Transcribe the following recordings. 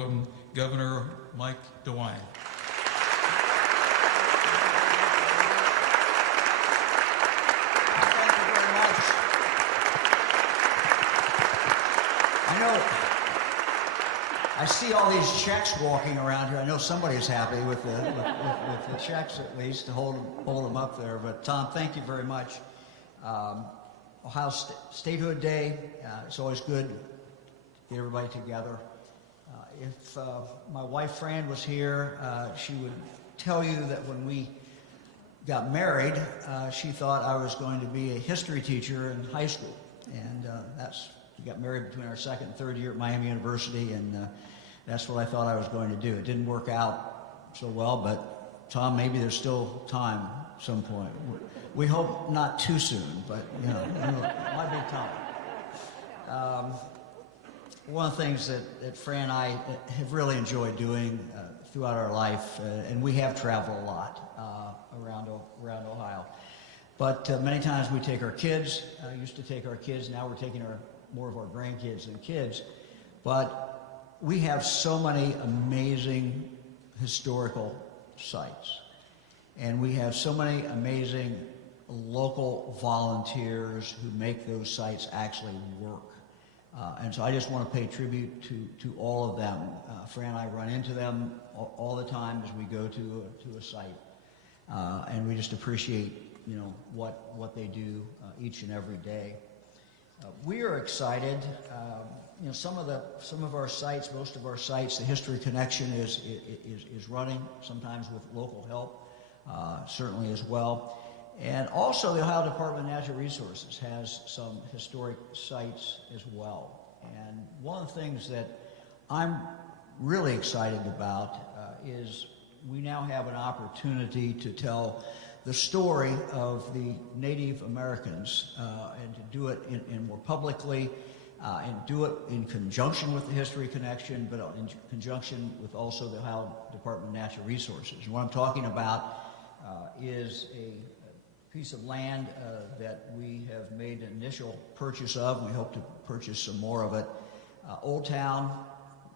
welcome Governor Mike DeWine. Thank you very much. I see all these checks walking around here. I know somebody's happy with the checks, at least, to hold them up there. But Tom, thank you very much. Ohio Statehood Day, it's always good to get everybody together. If my wife Fran was here, she would tell you that when we got married, she thought I was going to be a history teacher in high school. And we got married between our second and third year at Miami University, and that's what I thought I was going to do. It didn't work out so well, but Tom, maybe there's still time at some point. We hope not too soon, but you know, it might be time. One of the things that Fran and I have really enjoyed doing throughout our life, and we have traveled a lot around Ohio, but many times we take our kids. Used to take our kids, now we're taking more of our grandkids than kids, but we have so many amazing historical sites, and we have so many amazing local volunteers who make those sites actually work. And so I just want to pay tribute to all of them. Fran and I run into them all the time as we go to a site, and we just appreciate what they do each and every day. We are excited. Some of our sites, most of our sites, the History Connection is running, sometimes with local help, certainly as well. And also the Ohio Department of Natural Resources has some historic sites as well. And one of the things that I'm really excited about is we now have an opportunity to tell the story of the Native Americans and to do it in more publicly and do it in conjunction with the History Connection, but in conjunction with also the Ohio Department of Natural Resources. And what I'm talking about is a piece of land that we have made an initial purchase of. We hope to purchase some more of it. Old Town,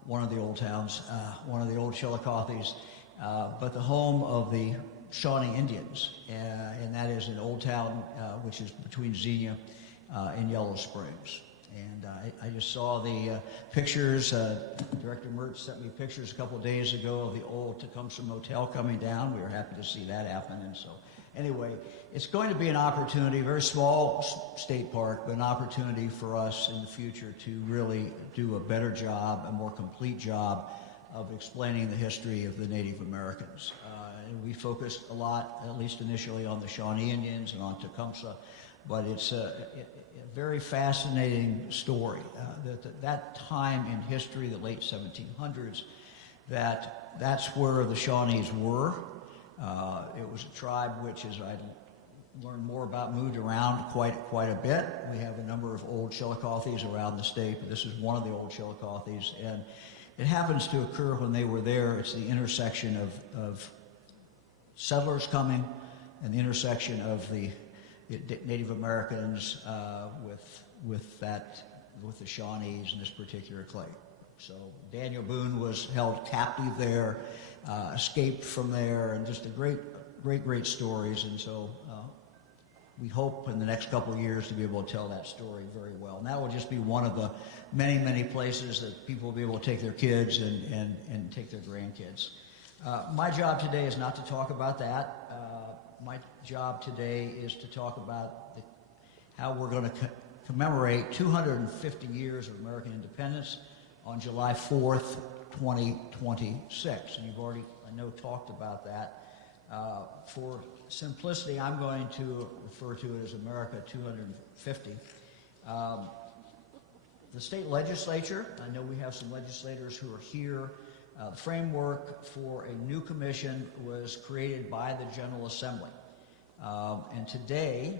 one of the old towns, one of the old Chillicothys, but the home of the Shawnee Indians, and that is in Old Town, which is between Xenia and Yellow Springs. And I just saw the pictures. Director Mertz sent me pictures a couple of days ago of the old Tecumseh Motel coming down. We were happy to see that happen. And so anyway, it's going to be an opportunity, a very small state park, but an opportunity for us in the future to really do a better job, a more complete job of explaining the history of the Native Americans. And we focused a lot, at least initially, on the Shawnee Indians and on Tecumseh, but it's a very fascinating story. That time in history, the late 1700s, that's where the Shawnees were. It was a tribe which, as I learned more about, moved around quite a bit. We have a number of old Chillicothys around the state, but this is one of the old Chillicothys, and it happens to occur when they were there. It's the intersection of settlers coming and the intersection of the Native Americans with the Shawnees in this particular clay. So Daniel Boone was held captive there, escaped from there, and just a great stories. And so we hope in the next couple of years to be able to tell that story very well. And that will just be one of the many places that people will be able to take their kids and take their grandkids. My job today is not to talk about that. My job today is to talk about how we're going to commemorate 250 years of American independence on July 4th, 2026. And you've already, I know, talked about that. For simplicity, I'm going to refer to it as America 250. The state legislature, I know we have some legislators who are here. The framework for a new commission was created by the General Assembly. And today,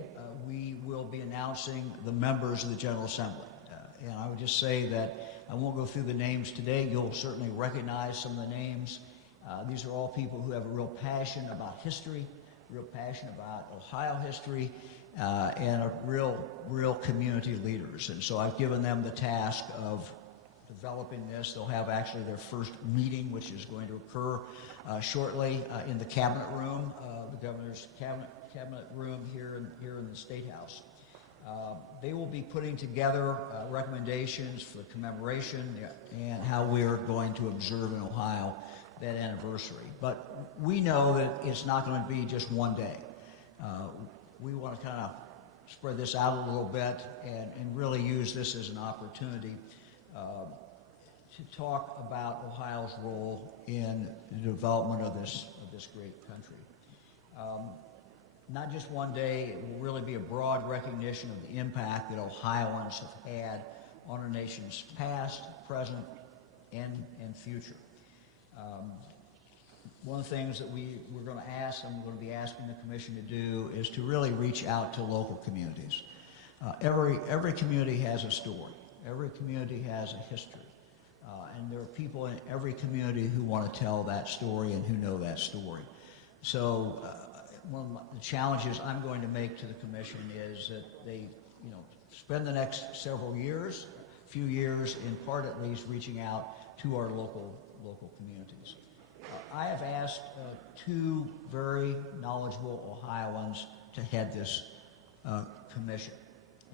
we will be announcing the members of the General Assembly. And I would just say that I won't go through the names today. You'll certainly recognize some of the names. These are all people who have a real passion about history, real passion about Ohio history, and are real community leaders. And so I've given them the task of developing this. They'll have actually their first meeting, which is going to occur shortly in the cabinet room, the governor's cabinet room here in the State House. They will be putting together recommendations for the commemoration and how we're going to observe in Ohio that anniversary. But we know that it's not going to be just one day. We want to kind of spread this out a little bit and really use this as an opportunity to talk about Ohio's role in the development of this great country. Not just one day, it will really be a broad recognition of the impact that Ohioans have had on our nation's past, present, and future. One of the things that we're going to ask, and we're going to be asking the commission to do, is to really reach out to local communities. Every community has a story. Every community has a history. And there are people in every community who want to tell that story and who know that story. So one of the challenges I'm going to make to the commission is that they, spend the next several years, few years, in part at least, reaching out to our local communities. I have asked two very knowledgeable Ohioans to head this commission,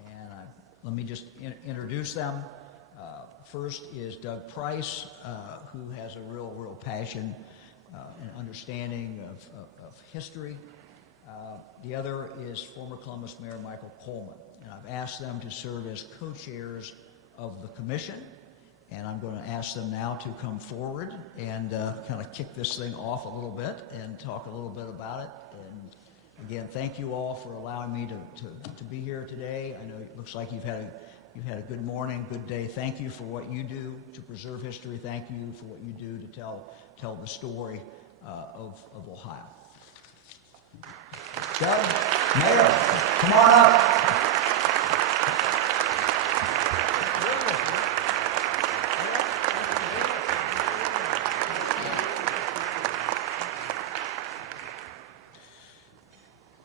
and let me just introduce them. First is Doug Price, who has a real passion and understanding of history. The other is former Columbus Mayor Michael Coleman, and I've asked them to serve as co-chairs of the commission, and I'm going to ask them now to come forward and kind of kick this thing off a little bit and talk a little bit about it. And again, thank you all for allowing me to be here today. I know it looks like you've had a good morning, good day. Thank you for what you do to preserve history. Thank you for what you do to tell the story of Ohio. Doug, Mayor, come on up.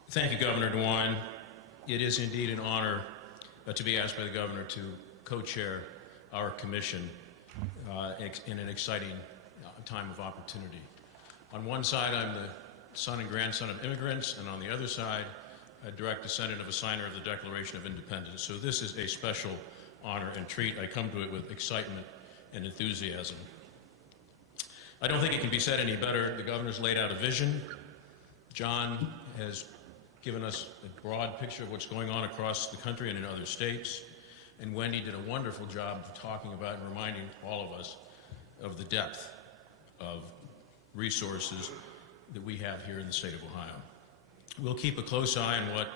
Thank you, Governor DeWine. It is indeed an honor to be asked by the governor to co-chair our commission in an exciting time of opportunity. On one side, I'm the son and grandson of immigrants, and on the other side, a direct descendant of a signer of the Declaration of Independence. So this is a special honor and treat. I come to it with excitement and enthusiasm. I don't think it can be said any better. The governor's laid out a vision. John has given us a broad picture of what's going on across the country and in other states. And Wendy did a wonderful job of talking about and reminding all of us of the depth of resources that we have here in the state of Ohio. We'll keep a close eye on what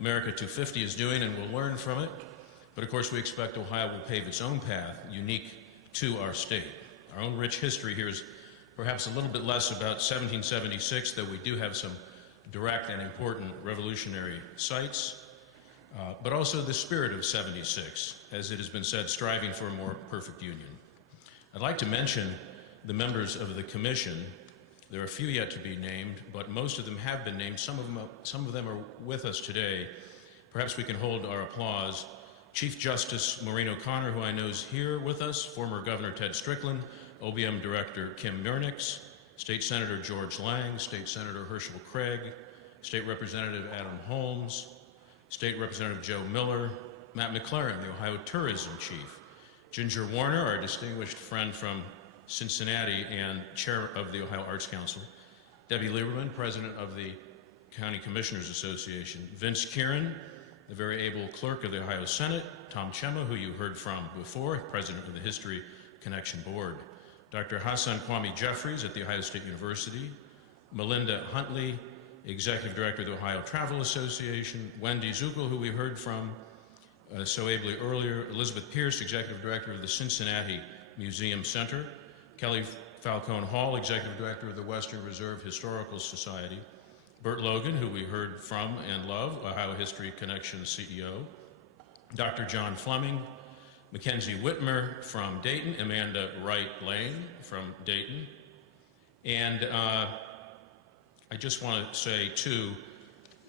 America 250 is doing, and we'll learn from it. But of course, we expect Ohio will pave its own path, unique to our state. Our own rich history here is perhaps a little bit less about 1776, though we do have some direct and important revolutionary sites, but also the spirit of 76, as it has been said, striving for a more perfect union. I'd like to mention the members of the commission. There are a few yet to be named, but most of them have been named. Some of them are with us today. Perhaps we can hold our applause. Chief Justice Maureen O'Connor, who I know is here with us, former Governor Ted Strickland, OBM Director Kim Murnix, State Senator George Lang, State Senator Herschel Craig, State Representative Adam Holmes, State Representative Joe Miller, Matt McLaren, the Ohio Tourism Chief, Ginger Warner, our distinguished friend from Cincinnati and Chair of the Ohio Arts Council, Debbie Lieberman, President of the County Commissioners Association, Vince Kieran, the very able Clerk of the Ohio Senate, Tom Chema, who you heard from before, President of the History Connection Board, Dr. Hassan Kwame Jeffries at the Ohio State University, Melinda Huntley, Executive Director of the Ohio Travel Association, Wendy Zuckel, who we heard from so ably earlier, Elizabeth Pierce, Executive Director of the Cincinnati Museum Center, Kelly Falcone Hall, Executive Director of the Western Reserve Historical Society, Bert Logan, who we heard from and love, Ohio History Connection CEO, Dr. John Fleming, Mackenzie Whitmer from Dayton, Amanda Wright Lane from Dayton. And I just want to say, too,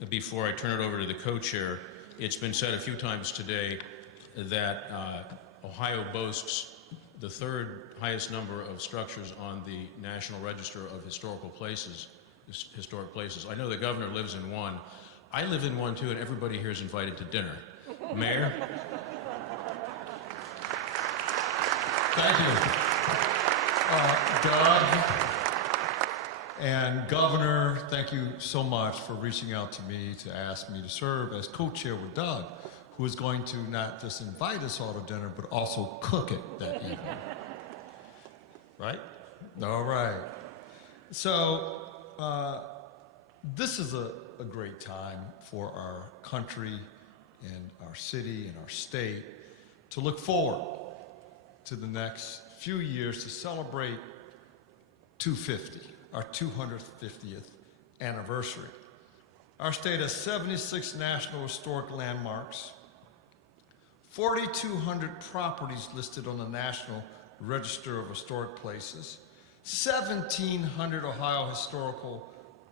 before I turn it over to the co-chair, it's been said a few times today that Ohio boasts the third highest number of structures on the National Register of Historic Places. I know the governor lives in one. I live in one too, and everybody here is invited to dinner. Mayor? Thank you. Doug and Governor, thank you so much for reaching out to me to ask me to serve as co-chair with Doug, who is going to not just invite us all to dinner, but also cook it that evening. Right? All right. So, this is a great time for our country and our city and our state to look forward to the next few years to celebrate 250, our 250th anniversary. Our state has 76 National Historic Landmarks, 4,200 properties listed on the National Register of Historic Places, 1,700 Ohio historical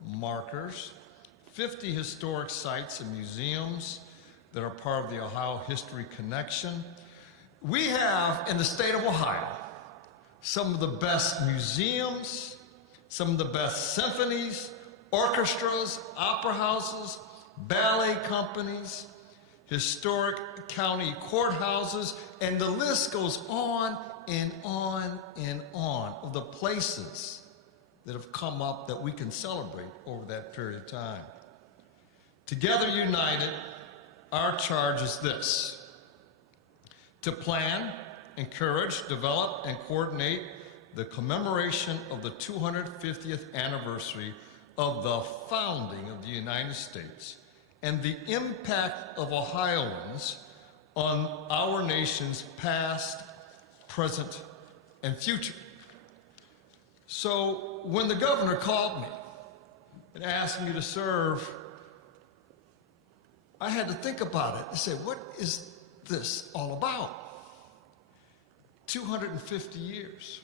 markers, 50 historic sites and museums that are part of the Ohio History Connection. We have in the state of Ohio some of the best museums, some of the best symphonies, orchestras, opera houses, ballet companies, historic county courthouses, and the list goes on and on and on of the places that have come up that we can celebrate over that period of time. Together united, our charge is this: to plan, encourage, develop, and coordinate the commemoration of the 250th anniversary of the founding of the United States and the impact of Ohioans on our nation's past, present, and future. So when the governor called me and asked me to serve, I had to think about it and say, what is this all about? 250 years.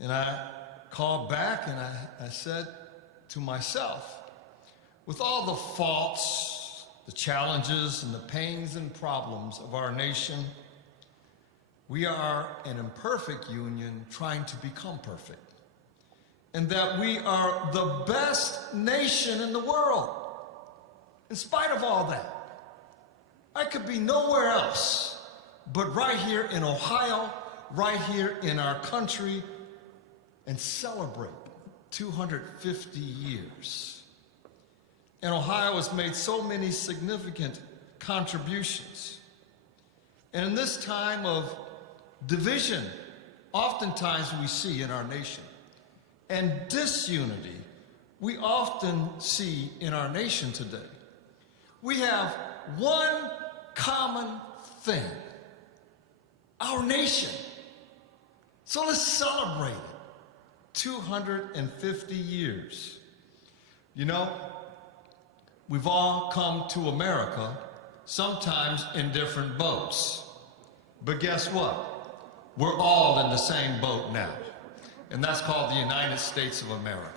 And I called back and I said to myself, with all the faults, the challenges, and the pains and problems of our nation, we are an imperfect union trying to become perfect. And that we are the best nation in the world. In spite of all that, I could be nowhere else but right here in Ohio, right here in our country, and celebrate 250 years. And Ohio has made so many significant contributions. And in this time of division, oftentimes we see in our nation, and disunity we often see in our nation today, we have one common thing: our nation. So let's celebrate it. 250 years. You know, we've all come to America, sometimes in different boats. But guess what? We're all in the same boat now. And that's called the United States of America.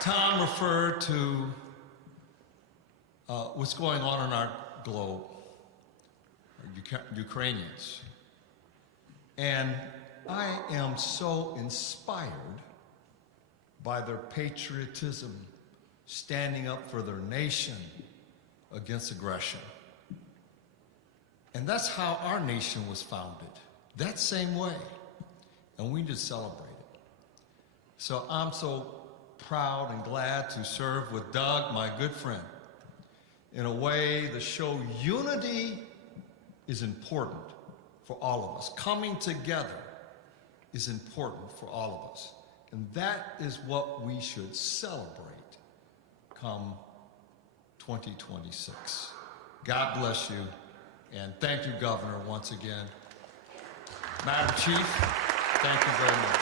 Tom referred to what's going on in our globe, Ukrainians. And I am so inspired by their patriotism, standing up for their nation against aggression. And that's how our nation was founded, that same way. And we just celebrate it. So I'm so proud and glad to serve with Doug, my good friend, in a way to show unity is important for all of us. Coming together is important for all of us. And that is what we should celebrate come 2026. God bless you, and thank you, Governor, once again. Madam Chief, thank you very much.